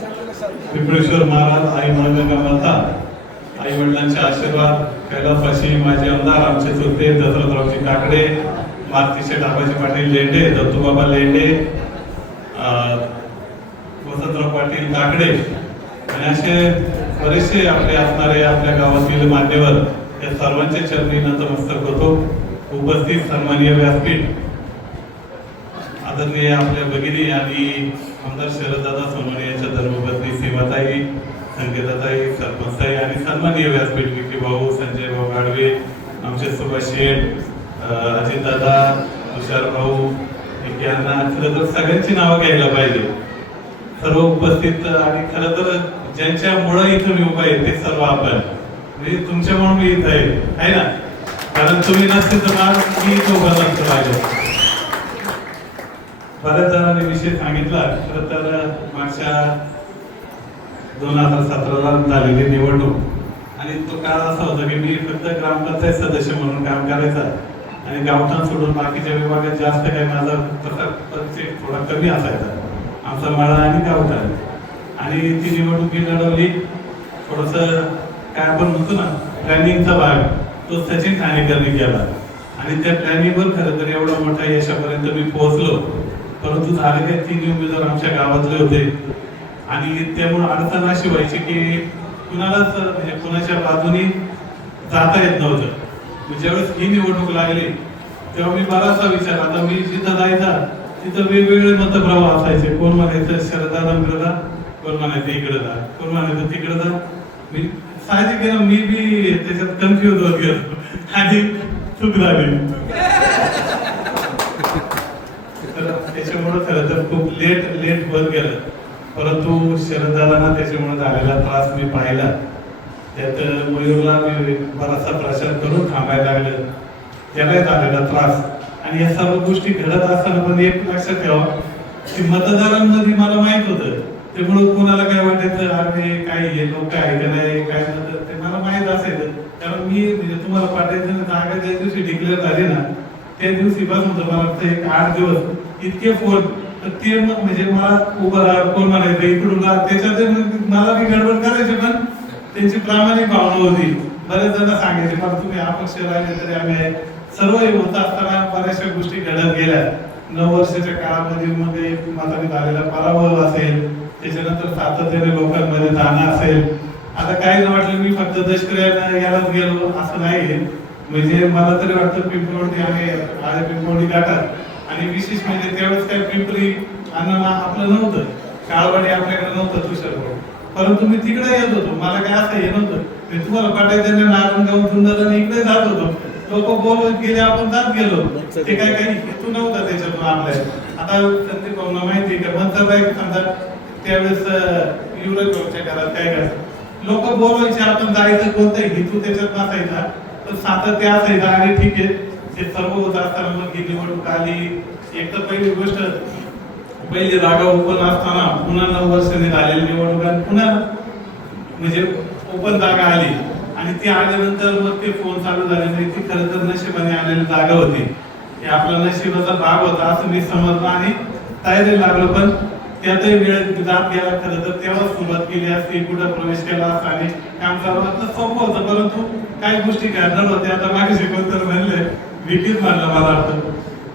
पिंपळेश्वर महाराज आई मनगंगा माता आई वडिलांचे आशीर्वाद कैलासवासी माझे आमदार आमचे चुलते दशरथरावजी काकडे मारुतीचे डाबाजी पाटील लेंडे दत्तूबाबा लेंडे वसंतराव पाटील काकडे. आणि असे बरेचसे आपले असणारे आपल्या गावातील मान्यवर या सर्वांचे चरणी नतमस्तक होतो. उपस्थित सन्माननीय व्यासपीठ आदरणीय आपल्या भगिनी आणि आमदार शरददादा सोनवणे यांच्या धर्मपत्नी सीमाताई संगीताताई सरपंचताई आणि सन्माननीय व्यासपीठ विकी भाऊ संजय भाऊ गाडवे आमचे सुभाष शेठ अजितदादा तुषार भाऊ यांना खरं तर सगळ्यांची नावं घ्यायला पाहिजे. सर्व उपस्थित आणि खरं तर ज्यांच्यामुळे इथं मी उभा आहे ते सर्व आपण. म्हणजे तुमच्यामुळे मी इथं आहे ना? कारण तुम्ही नसते तर मी इथं उभा नसतो माझ्या. बऱ्याच विषय सांगितला खरं तर मागच्या दोन हजार सतराला झालेली निवडणूक आणि तो काळ असा होता की मी फक्त ग्रामपंचायत सदस्य म्हणून काम करायचा आणि गावठाण सोडून बाकीच्या विभागात जास्त काही माझा तसा परिचय थोडा कमी असायचा. आमचा मळा आणि गावठाण. आणि ती निवडणूक मी लढवली. थोडंसं काय आपण म्हणतो ना प्लॅनिंगचा भाग तो सचिन ठाणेकरने केला. आणि त्या प्लॅनिंगवर खरं तर एवढा मोठा यशापर्यंत मी पोहोचलो. परंतु झालेले तीन उमेदवार आमच्या गावातले होते. आणि त्यामुळे अडचण अशी व्हायची की कुणालाच म्हणजे कुणाच्या बाजूनी जाता येत नव्हतं. ज्यावेळेस ही निवडणूक लागली तेव्हा मी बराचसा विचार आता मी जिथं जायचा तिथं वेगवेगळे मतप्रवाह असायचे. कोण म्हणायचं शरदानंद जा कोण म्हणायचं इकडे जा. कोण म्हणायचं तिकडे जा. मी साहजिक मी बी त्याच्यात कन्फ्युज होत गेलो. आणि चूक झाली तर त्याच्यामुळं खरं तर खूप लेट लेट होत गेलं. परंतु शरदादांना त्याच्यामुळे झालेला त्रास मी पाहिला. त्यात मयूरला मी बराचसा प्रचार करून थांबायला लागलं. त्यालाही झालेला त्रास. आणि या सर्व गोष्टी घडत असताना पण एक लक्षात ठेवा की मतदारांमध्ये मला माहीत होतं. त्यामुळे कोणाला काय वाटायचं अरे काय हे लोक आहे का नाही काय ते मला माहीत असायचं. कारण मी म्हणजे तुम्हाला पाठायचं ना जागा ज्या दिवशी डिक्लेअर झाली ना त्या दिवशी बस होतं मला एक आठ दिवस इतके फोन. तर ते मग म्हणजे मला उभं राहा कोण म्हणायचं इकडून राहा त्याच्यात मला मी गडबड करायची पण त्यांची प्रामाणिक भावना होती. बरेच जण सांगायचे मला तुम्ही अपक्ष राहिले तरी आम्ही आहे. सर्व हे होत असताना बऱ्याचशा गोष्टी घडत गेल्या. नऊ वर्षाच्या काळामध्ये मग एक माताने झालेला पराभव असेल. त्याच्यानंतर सातत्याने लोकांमध्ये जाणं असेल. आता काही वाटलं मी फक्त दशकर्याला यालाच गेलो असं नाही म्हणजे मला तरी वाटतं पिंपळवडी आम्ही माझ्या पिंपळवडी गाठात आणि विशेष म्हणजे त्यावेळेस काय पिंपरी अन्न आपलं नव्हतं. काळवाडी आपल्याकडे नव्हतं तुषार परंतु मी तिकडे येत होतो. मला काय असं हे नव्हतं. मी तुम्हाला पाठायचं नारायणगाव सुंदर आणि इकडे जात होतो. लोक बोलत गेले आपण जात गेलो. ते काय काही हेतू नव्हता त्याच्यातून आपल्या. आता संदीप भाऊना माहिती का? मंत्रबाई समजा त्यावेळेस युवराज भाऊच्या घरात काय काय लोक बोलवायचे आपण जायचं कोणताही हेतू त्याच्यात नसायचा. तर सातत्य असायचं आणि ठीक आहे. ते सर्व होत असताना मग ही निवडणूक आली. एक तर पहिली गोष्ट पहिली जागा ओपन असताना पुन्हा नऊ वर्षाने झालेली निवडणूक आणि पुन्हा म्हणजे ओपन जागा आली. आणि ती आल्यानंतर मग ते फोन चालू झाले नाही ती खरं तर नशिबाने आलेली जागा होती. हे आपला नशिबाचा भाग होता असं मी समजलं आणि तयारी लागलो. पण त्यातही वेळ जात गेला खरं तर तेव्हा सुरुवात केली असती कुठं प्रवेश केला असता आणि काम चालवलं सोपं होतं परंतु काही गोष्टी घडणार होत्या. आता मागे शिकवत तर म्हणले विकीच मारलं मला वाटतं.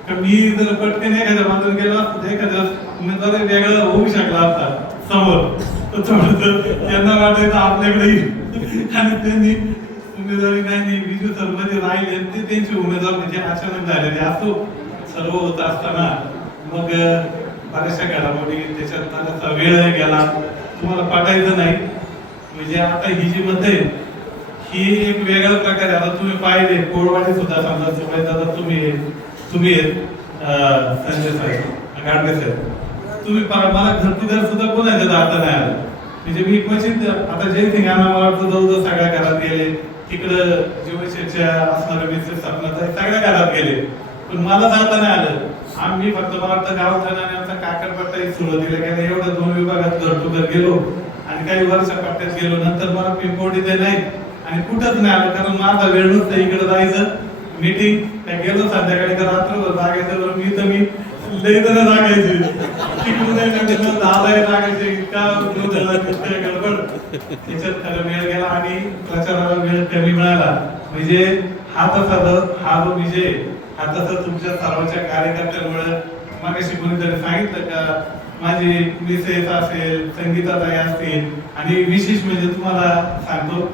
का मी जर पटकन एखाद्या बाजूला गेलो असतो एखाद्या उमेदवार वेगळा होऊ शकला असता समोर. थोडस त्यांना वाटायचं आपल्याकडे आणि त्यांनी उमेदवारी नाही नाही विजू सरमध्ये राहिले ते त्यांची उमेदवार म्हणजे अचानक झालेले असो सर्व होत असताना. मग बऱ्याचशा घडामोडी त्याच्यात बराचसा वेळ गेला. तुम्हाला पाठायचं नाही. म्हणजे आता ही जी मत आहे ही एक वेगळ्या प्रकारे आता तुम्ही पाहिले. कोळवाडी सुद्धा समजा सुभाष दादा तुम्ही तुम्ही संजय साहेब गाडगे साहेब. तुम्ही मला घर टू घर सुद्धा कोणाच्या जाता नाही आलं? म्हणजे मी क्वचित आता जय सिंग यांना मला वाटतं जवळजवळ सगळ्या घरात गेले. तिकडं जीवशेच्या असणारे मिसेस सपनात सगळ्या घरात गेले. पण मला जाता नाही आलं. आम्ही फक्त मला वाटतं गावठाण आणि आमचा काकडपट्टा एक सुरुवातीला गेला एवढं दोन विभागात घर टू घर गेलो आणि काही वर्ष पट्ट्यात गेलो. नंतर मला पिंपोडी ते नाही आणि कुठंच नाही आलं. कारण माझा वेळ नसतं इकडे जायचं. मीटिंग काय गेलो संध्याकाळी तर रात्रभर जागायचं. मी तर मी लई जण जागायचे. तिकडून दहा जागायचे. इतका गडबड. त्याच्यात खरं वेळ गेला आणि प्रचाराला वेळ कमी मिळाला. म्हणजे हा तसा हा जो विजय आता तर तुमच्या सर्वांच्या कार्यकर्त्यांमुळे मागाशी कोणीतरी सांगितलं का माझी मिसेस असेल संगीताताई असतील आणि विशेष म्हणजे तुम्हाला सांगतो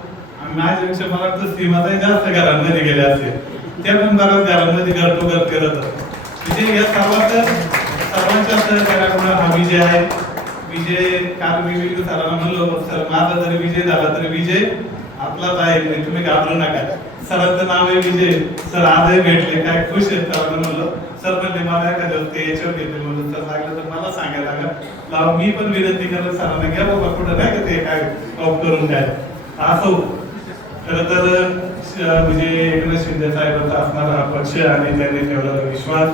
माझ्यापेक्षा मला वाटतं सीमाताई जास्त घरांमध्ये गेल्या असेल त्या पण बऱ्याच घरांमध्ये घर टू घर फिरत म्हणजे या सर्वांच्या सर्वांच्या सहकार्यामुळे हा विजय आहे. विजय काल मी विजय सरांना म्हणलो सर माझा जरी विजय झाला तरी विजय आपलाच आहे म्हणजे तुम्ही घाबरू नका. सरांचं नाव आहे विजय सर आजही भेटले काय खुश आहेत सरांना म्हणलं? सर म्हणले मला एखाद्या ते याच्यावर घेते म्हणलं सर लागलं तर मला सांगायला लागलं. लावा मी पण विनंती करत सरांना घ्या बाबा कुठं नाही का ते काय ऑफ करून द्या असो. खरं तर म्हणजे एकनाथ शिंदे साहेबांचा असणारा हा पक्ष आणि त्यांनी ठेवलेला विश्वास.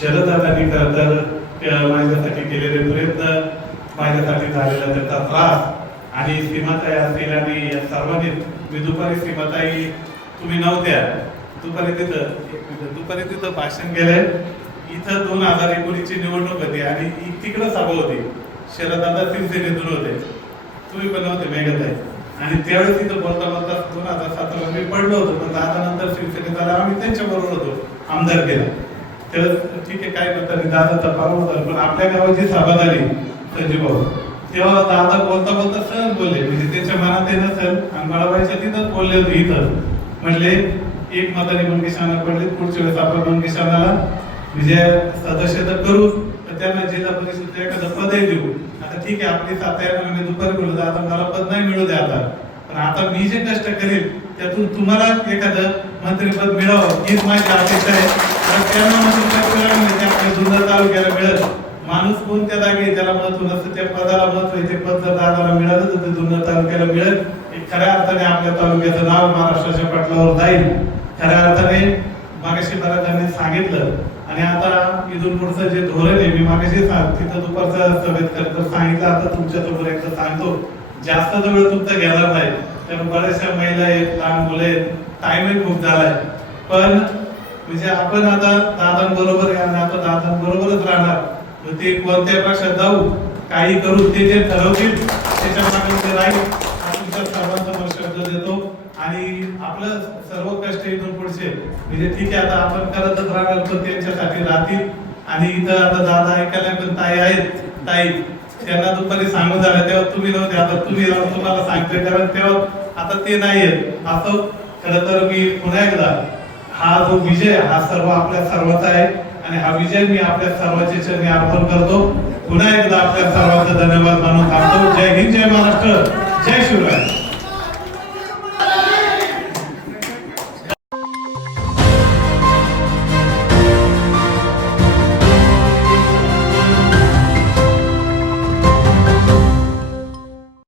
शरददादांनी खरं तर माझ्यासाठी केलेले प्रयत्न माझ्यासाठी झालेला त्याचा त्रास. आणि सीमाताई असतील आणि सर्वांनी मी दुपारी सीमाताई तुम्ही नव्हत्या. दुपारी तिथं एक मिनिट दुपारी तिथं भाषण केलंय. इथं दोन हजार एकोणीसची निवडणूक होती आणि तिकडं सभा होती. शरददादा शिवसेनेतून होते. तुम्ही पण नव्हते मेघताई. आणि त्यावेळेस तिथं बोलता बोलता दोन हजार सतरा मी पडलो होतो पण दादा नंतर शिवसेनेत आला आम्ही त्यांच्या बरोबर होतो आमदार केला. तर ठीक आहे काय म्हणतात दादा तर बरोबर होता पण आपल्या गावाची सभा झाली संजीव भाऊ. तेव्हा दादा बोलता बोलता सहज बोलले म्हणजे त्याच्या मनात येणं सर आणि तिथंच बोलले होते इथं. म्हणले एक मताने बनकेशाना पडले पुढच्या वेळेस आपण बनकेशानाला विजय सदस्यता करू तर त्यांना जिल्हा परिषद एखादं पदही देऊ. आता ठीक आहे आपली सातारा मी दुपारी बोलत आता मला पद नाही मिळू दे आता. पण आता मी जे कष्ट करेल त्यातून तुम्हाला एखादं मंत्रिपद मिळावं हीच माझी अपेक्षा आहे. कारण त्यांना मंत्रिपद मिळालं म्हणजे आपल्या जुन्नर तालुक्याला मिळत कोणत्या जागी त्याला महत्त्व नसतं. त्या पदाला महत्त्व आहे ते पद जर दादाला मिळालं तर ते जुन्नर तालुक्याला मिळत एक खऱ्या अर्थाने आपल्या तालुक्याचं नाव महाराष्ट्राच्या पटलावर जाईल. खऱ्या अर्थाने मागाशी महाराजांनी सांगितलं. आणि आता इथून पुढचं जे धोरण आहे मी मागाशी सांग तिथं दुपारच्या सभेत खरं तर सांगितलं आता तुमच्यासमोर एकदा सांगतो. जास्त तर वेळ तुमचा घेणार नाही. कारण बऱ्याचशा महिला आहेत लहान मुलं आहेत टाइमही खूप झालाय पण म्हणजे आपण आता दादांबरोबर या आता दादांबरोबरच राहणार. ते कोणत्या पक्षात जाऊ काही करू ते जे ठरवतील त्याच्यामागे राहील. हा तुमच्या सर्वांसमोर शब्द देतो. आणि आपलं सर्व कष्ट इथून पुढचे. म्हणजे ठीक आहे आता आपण करतच राहणार पण त्यांच्यासाठी राहतील. आणि इथं आता दादा ऐकायला पण ताई आहेत. ताई त्यांना दुपारी सांगून झालं तेव्हा तुम्ही नव्हते आता तुम्ही राहून तुम्हाला सांगते कारण तेव्हा आता ते नाही आहेत. असं खरं तर मी पुन्हा एकदा हा जो विजय हा सर्व आपल्या सर्वांचा आहे. आणि हा विजय मी आपल्या सर्वांचे चरणी अर्पण करतो. पुन्हा एकदा आपल्या सर्वांचा धन्यवाद मानून थांबतो. जय हिंद